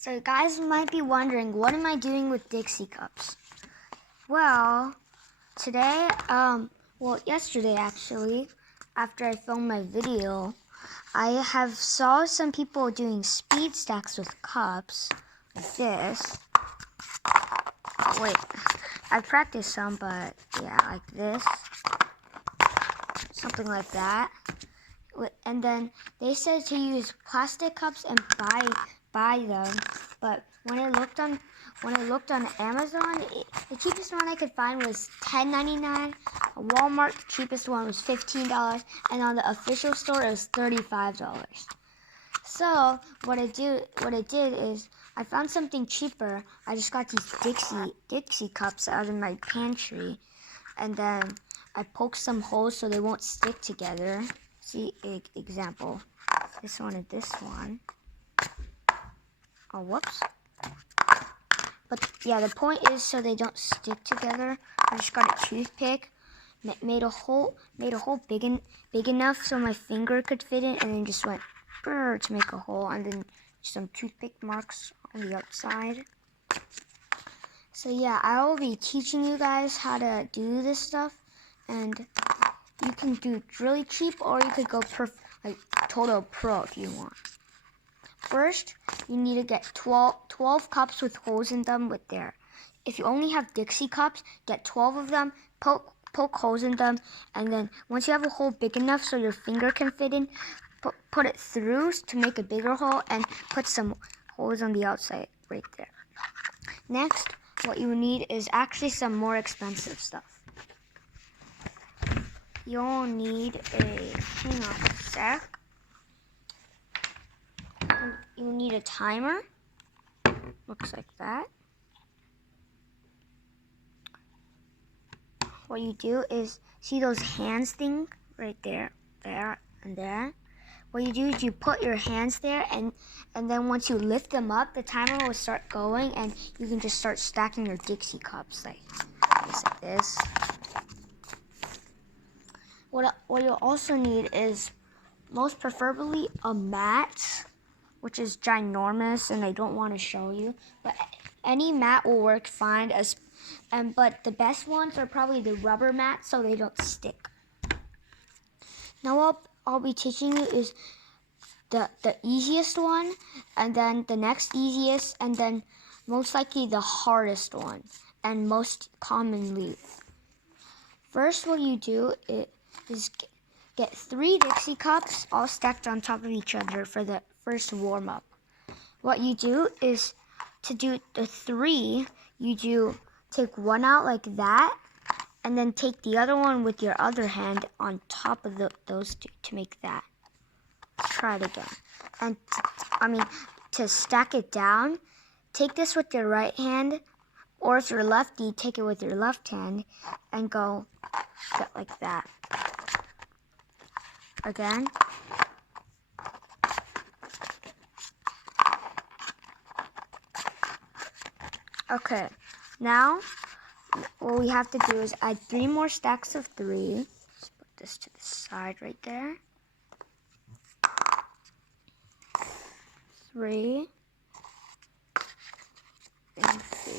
So you guys might be wondering, what am I doing with Dixie cups? Well, today, yesterday actually, after I filmed my video, I have saw some people doing speed stacks with cups, like this. Wait, I practiced some, but yeah, like this. Something like that. And then they said to use plastic cups and buy them, but when I looked on Amazon, the cheapest one I could find was $10.99. At Walmart, the cheapest one was $15, and on the official store it was $35. So what I did is I found something cheaper. I just got these Dixie cups out of my pantry, and then I poked some holes so they won't stick together. See, example, this one and this one. Oh, whoops. But yeah, the point is so they don't stick together. I just got a toothpick, made a hole big enough so my finger could fit in, and then just went to make a hole, and then some toothpick marks on the outside. So yeah, I will be teaching you guys how to do this stuff, and you can do it really cheap, or you could go like total pro if you want. First, you need to get 12 cups with holes in them with there. If you only have Dixie cups, get 12 of them, poke holes in them, and then once you have a hole big enough so your finger can fit in, put it through to make a bigger hole, and put some holes on the outside right there. Next, what you need is actually some more expensive stuff. You'll need hang on a sec. You'll need a timer. Looks like that. What you do is, see those hands thing right there, and there? What you do is you put your hands there, and then once you lift them up, the timer will start going, and you can just start stacking your Dixie cups like this. What you'll also need is, most preferably, a mat, which is ginormous, and I don't want to show you, but any mat will work fine. But the best ones are probably the rubber mats, so they don't stick. Now what I'll be teaching you is the easiest one, and then the next easiest, and then most likely the hardest one, and most commonly. First, what you do is get 3 Dixie cups all stacked on top of each other for the first warm-up. What you do is, to do the 3, you take one out like that, and then take the other one with your other hand on top of those 2 to make that. Try it again. And to stack it down, take this with your right hand, or if you're lefty, take it with your left hand, and go like that. Again. Okay, now what we have to do is add 3 more stacks of 3. Let's put this to the side right there. 3 and 3.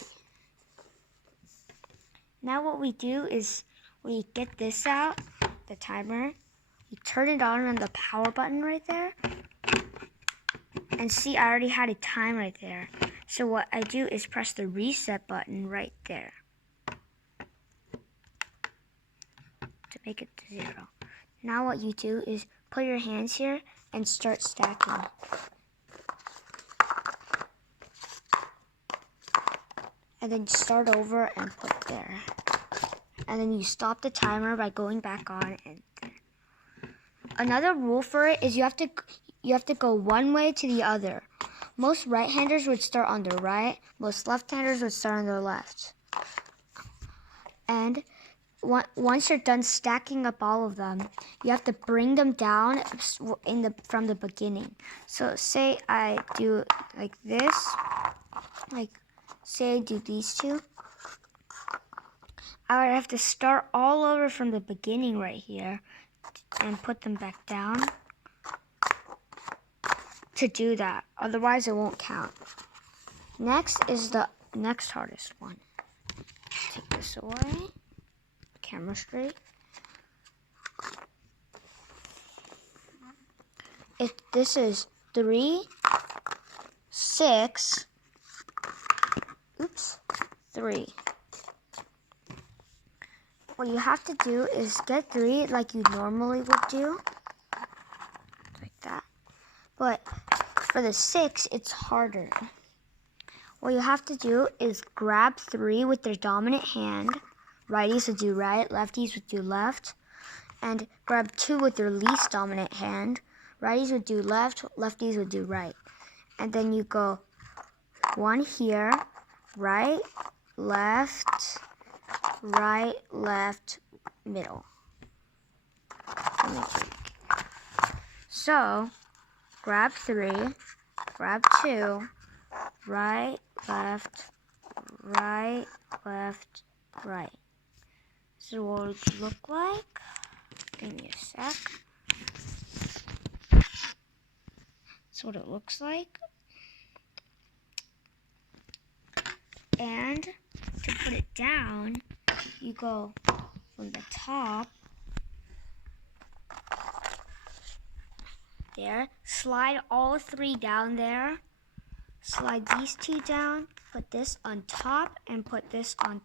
Now what we do is we get this out, the timer. You turn it on the power button right there. And see, I already had a time right there. So what I do is press the reset button right there to make it to 0. Now what you do is put your hands here and start stacking. And then start over and put there. And then you stop the timer by going back on and there. Another rule for it is you have to go one way to the other. Most right-handers would start on the right. Most left-handers would start on the left. And once you're done stacking up all of them, you have to bring them down from the beginning. So say I do like this, say I do these 2. I would have to start all over from the beginning right here and put them back down to do that. Otherwise, it won't count. Next is the next hardest one. Take this away. Camera straight. This is 3, 6, 3. What you have to do is get 3 like you normally would do. Like that. But for the 6, it's harder. What you have to do is grab 3 with their dominant hand. Righties would do right, lefties would do left. And grab 2 with your least dominant hand. Righties would do left, lefties would do right. And then you go 1 here, right, left, middle. So, grab 3, grab 2, right, left, right. This is what it would look like. Give me a sec. That's what it looks like. And to put it down, you go from the top there, slide all 3 down there, slide these 2 down, put this on top, and put this on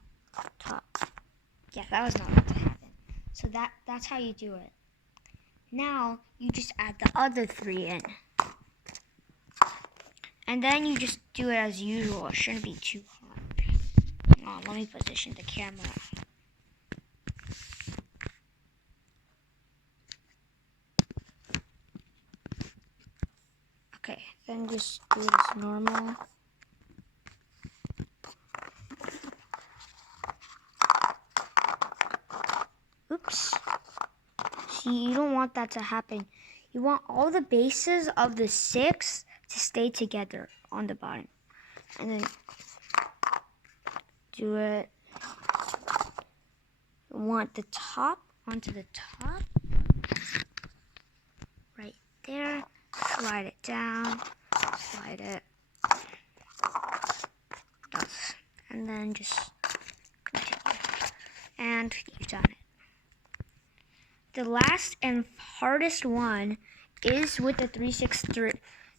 top. Yeah, that was not meant to happen. So that's how you do it. Now you just add the other 3 in. And then you just do it as usual. It shouldn't be too hard. Oh, let me position the camera. Okay, then just do it as normal. Oops. See, you don't want that to happen. You want all the bases of the 6 to stay together on the bottom. And then do it. You want the top onto the top. Right there. Slide it down. Slide it. And then just continue. And you've done it. The last and hardest one is with the 3, 6, 3.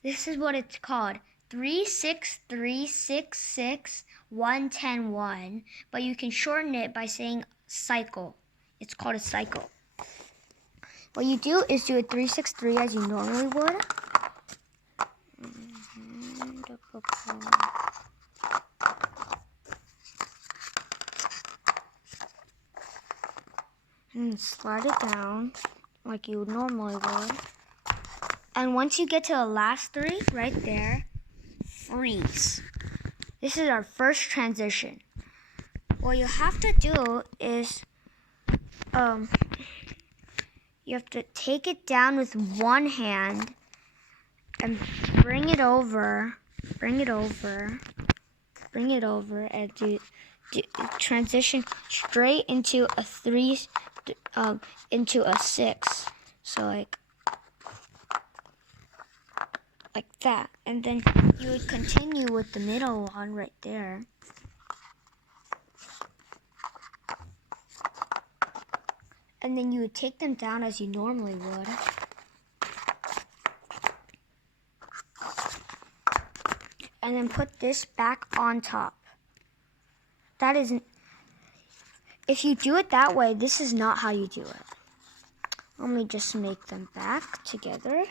This is what it's called. 3, 6, 3, 6, 6, 1, 10, 1. But you can shorten it by saying cycle. It's called a cycle. What you do is do a 3, 6, 3 as you normally would. And slide it down like you normally would. And once you get to the last 3, right there, freeze. This is our first transition. What you have to do is, you have to take it down with one hand and bring it over, and do transition straight into a 3, into a 6. So like that. And then you would continue with the middle one right there. And then you would take them down as you normally would. And then put this back on top. That isn't, if you do it that way, this is not how you do it. Let me just make them back together.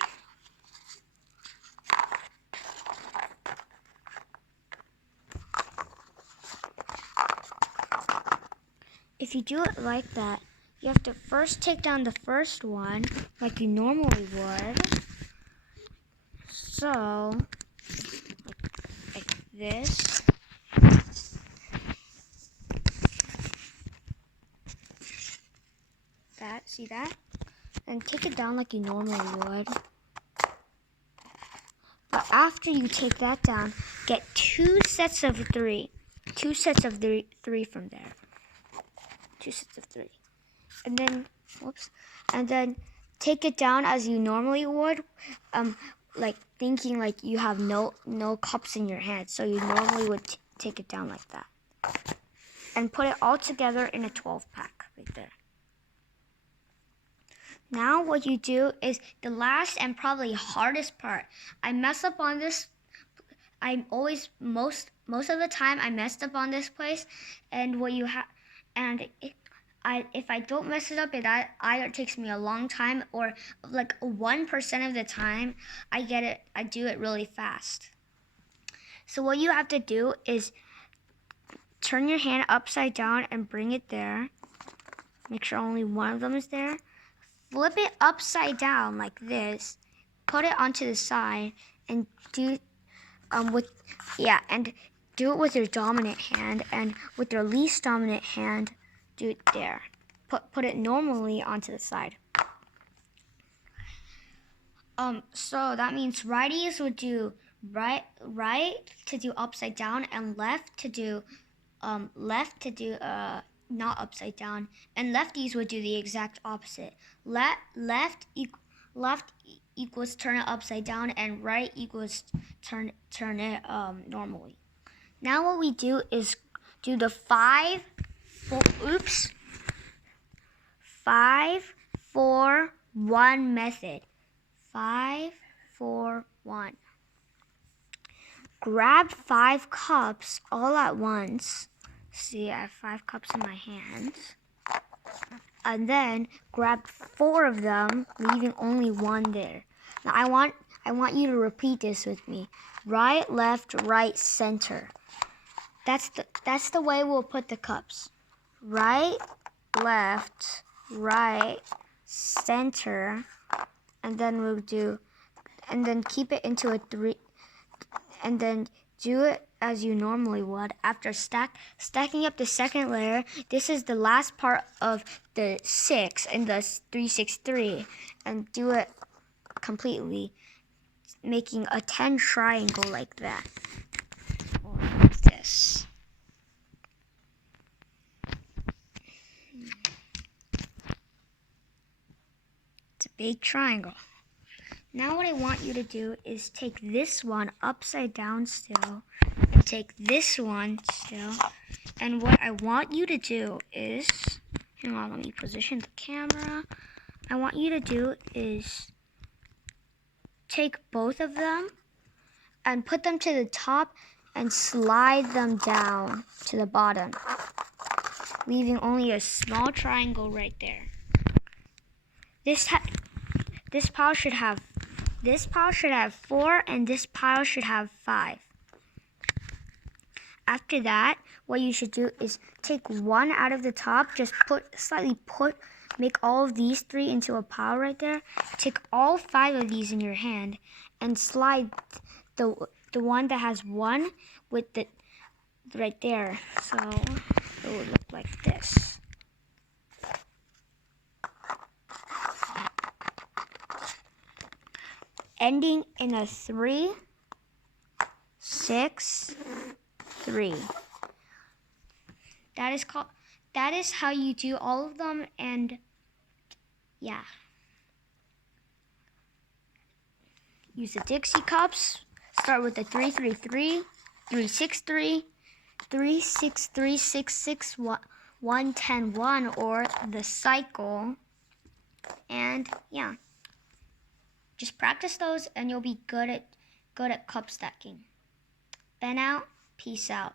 If you do it like that, you have to first take down the first one like you normally would. So, like this. See that? And take it down like you normally would. But after you take that down, get 2 sets of 3. 2 sets of 3 from there. 2 sets of 3. And then, and then take it down as you normally would, like thinking like you have no cups in your hand, so you normally would take it down like that and put it all together in a 12-pack right there. Now what you do is the last and probably hardest part. I mess up on this. I'm always most of the time I messed up on this place, and what you have, and if I don't mess it up, it either takes me a long time or like 1% of the time I do it really fast. So what you have to do is turn your hand upside down and bring it there. Make sure only one of them is there. Flip it upside down like this. Put it onto the side and do do it with your dominant hand, and with your least dominant hand, do it there. Put it normally onto the side. So that means righties would do right to do upside down, and left to do not upside down, and lefties would do the exact opposite. Left equals turn it upside down, and right equals turn it normally. Now what we do is do the 5, 4, 1 method. 5, 4, 1. Grab 5 cups all at once. See, I have 5 cups in my hands. And then grab 4 of them, leaving only 1 there. Now I want you to repeat this with me. Right, left, right, center. That's the way we'll put the cups. Right, left, right, center, and then keep it into a 3, and then do it as you normally would. After stacking up the second layer, this is the last part of the 6 in the 3, 6, 3, and do it completely, making a 10 triangle like that. Or like this. It's a big triangle. Now what I want you to do is take this one upside down still, and take this one still. And what I want you to do is, hang on, let me position the camera. I want you to do is take both of them and put them to the top and slide them down to the bottom, leaving only a small triangle right there. This pile should have 4, and this pile should have 5. After that, what you should do is take one out of the top, just make all of these 3 into a pile right there. Take all 5 of these in your hand and slide the one that has 1 with the right there. So it would look like this. Ending in a 3, 6, 3. That is how you do all of them, and yeah. Use the Dixie cups. Start with the 3, 3, 3, 3, 6, 3, 3, 6, 3, 6, 6, 1, 10, 1, or the cycle. And yeah. Just practice those and you'll be good at cup stacking. Ben out. Peace out.